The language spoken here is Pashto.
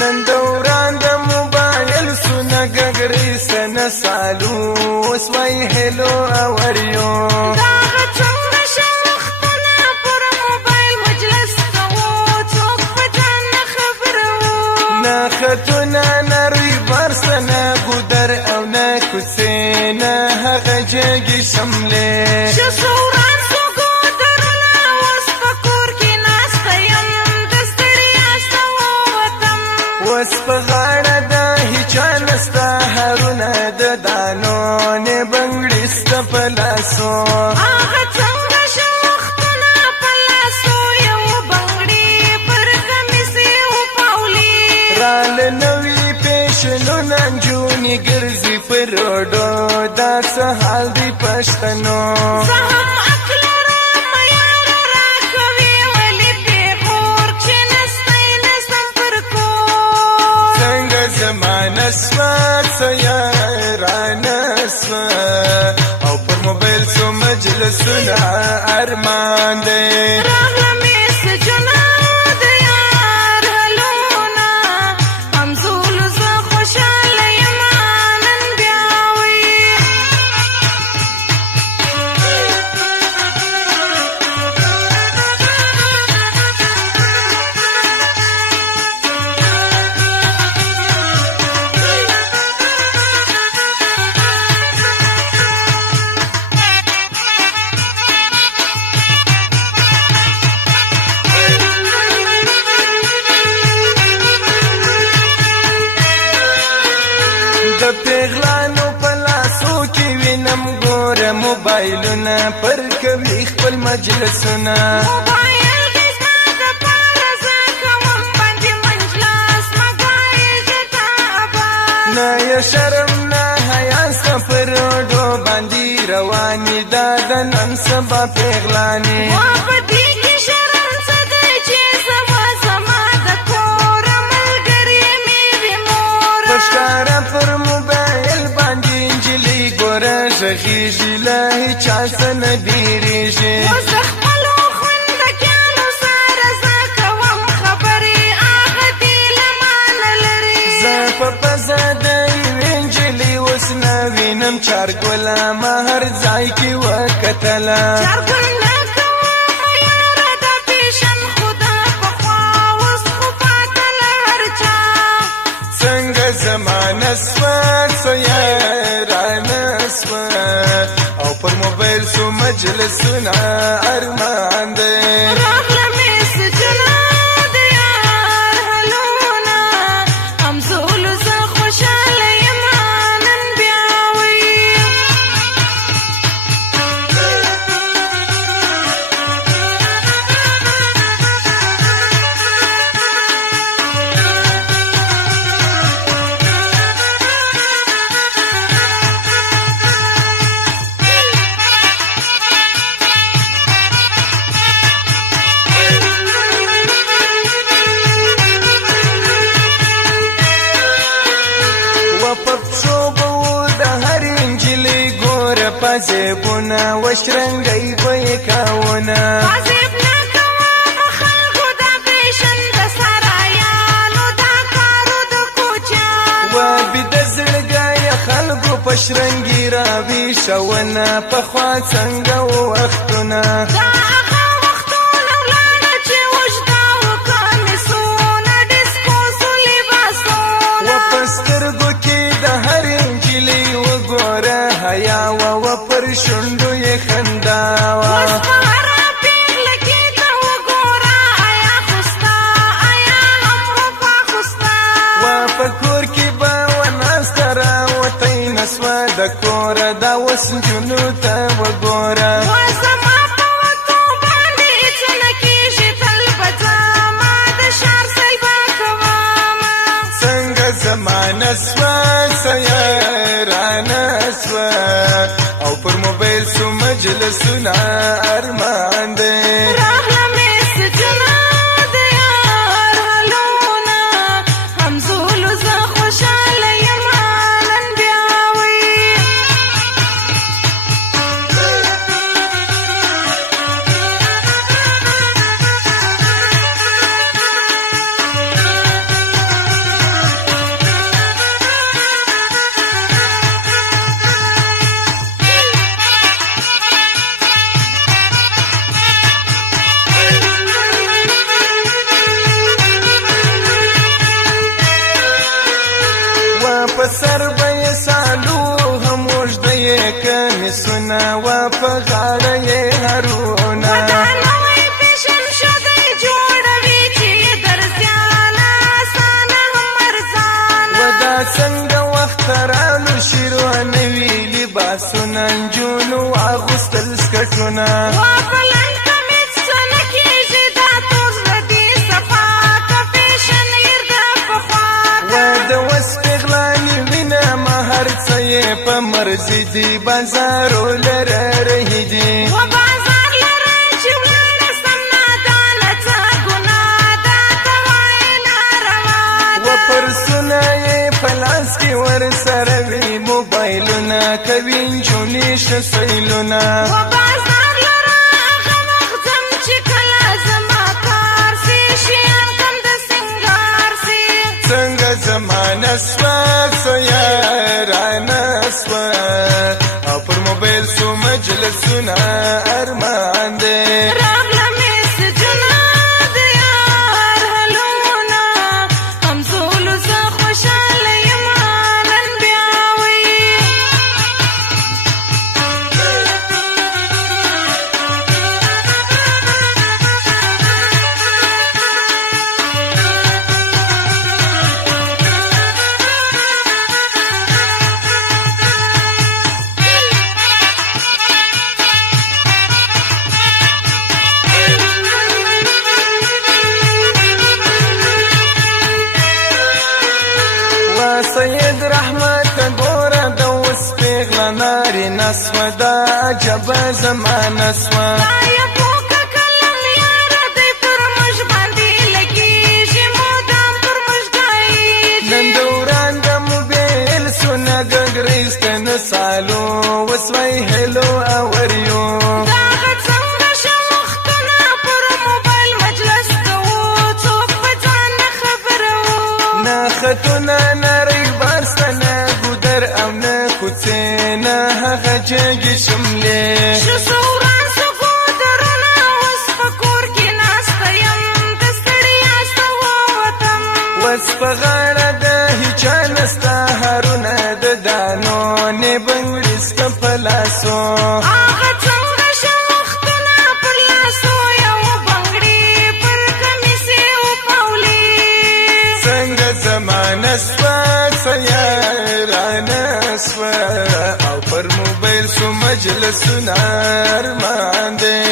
نن دوران د موبایل سونه ګګرې سنه سالو وسوي هلو اوریو خطونا نروي برسنا قدر او ناكسينا هغجاقي شملي شصوران سو قدرنا واسفكور كي ناس قيم دستري استووتم واسفغانا داهي چان استاهرونا ددانوني بنگڑي استفلاسو نوی پیشنو ننجونی گرزی پروڈو دا سحال دی پشتنو زهم اکلرم یار راکوی ولی پیغور چی نستی نسم پرکو سنگ زمان اسوات سیاران اسوات او پر موبیل سو مجلسونا ارمان دے پیغلانو پلاسو کی وینم ګور موبایلونه پر کوي خپل مجلسونه موبایل کې زما د پاره زکوم باندې مجلس مګای جتابا نه یا شرم نه حیا سفر ډو باندې رواني دا د نن سبا پیغلانی غیږی لای چا سن بیریږي وزخملو خوندکانو سره زکوم خبرې هغه دې لمان لري زه په پزه د انجلي اوس نه وینم چارګله مهر ځای کې وکتله چارګله کوم یاره د پیشن خدا پخوا اوس خو پاتله هر چا څنګه زمانه سوه او پر موبایل سو مجلسونه ارمان دے پازیبونه وشرنګي به کاونه پازیب نه کوم خلکو د پیشن د سرایانو دا کارو د کوچا و بد زړګي خلکو پشرنګي را وی شونه په خوا څنګه وختونه شندو یې خنداوا وسپاره پیغله کې ته وګوره آیا خوستا آیا هم وفا خوستا و په کور کې به وناسته راوتی نسوه د کوره دا اوس نجونو ته وګوره زما په وتو باندې څه نه کېږي تل به ځمه د ښار سیبه کومه څنګه زمانه سوه سیارانه سوه او پر موبایل سو مجلسونه ارمان دے سر به یې سالو هم اوږده یې کمیسونه وه په غاړه یې هرونه نوی فیشن شدی جوړوي چې درزیانه اسانه هم ارزانه و دا څنګه وخت رالو شیرونه وي لباسونه نجونو اغوستل سکټونه په مرزي دي بازارو لره رهي دي و بازار لره چې ولاړه سم نادانه څه ګناه ده ته وایې ناروا ده و پرسونه یې په لاس کې ورسره وي موبایلونه کوي نجونې ښه سیلونه و بازار لره هغه وخت ځم چې کله زما کار سي شیان کم د سینګار سي څنګه زمانه سوه څه یارانه سوه او پر موبایل سو مجلسونه ارمان دی راغله میسجونه د یار هلونه همزولو زه خوشحاله یمه نن بیا وایي سید رحمت ګوره د اوس پیغله نارینه سوه دا عجبه زمانه سوه دا یې پوکه کلم یاره دی پر موږ باندې لګېږي مدام پر موږ ګایېږي نن د وړانګه موبایل سونه ګګریز ته نه سالو وسوی هلو اوریو دا هغه څنګه شه وختونه پر موبایل مجلس کوو څوک په ځان نه خبره وو نه خطونه نه کوڅې نه هغه جګې شملې ښه څو وران څه ګودرونه اوس په کور کې ناسته یم د ستړیا څه ووتم اوس په غاړه د هیچا نسته هارونه د دانو نه بنګړي سته په لاسو هغه څنګه شه وختونه پر لاسو یو بنګړي پر کمیسې وپولې څنګه زمانه سوه څه یارانه سوه او پر موبایل سو مجلسونه ارمان دی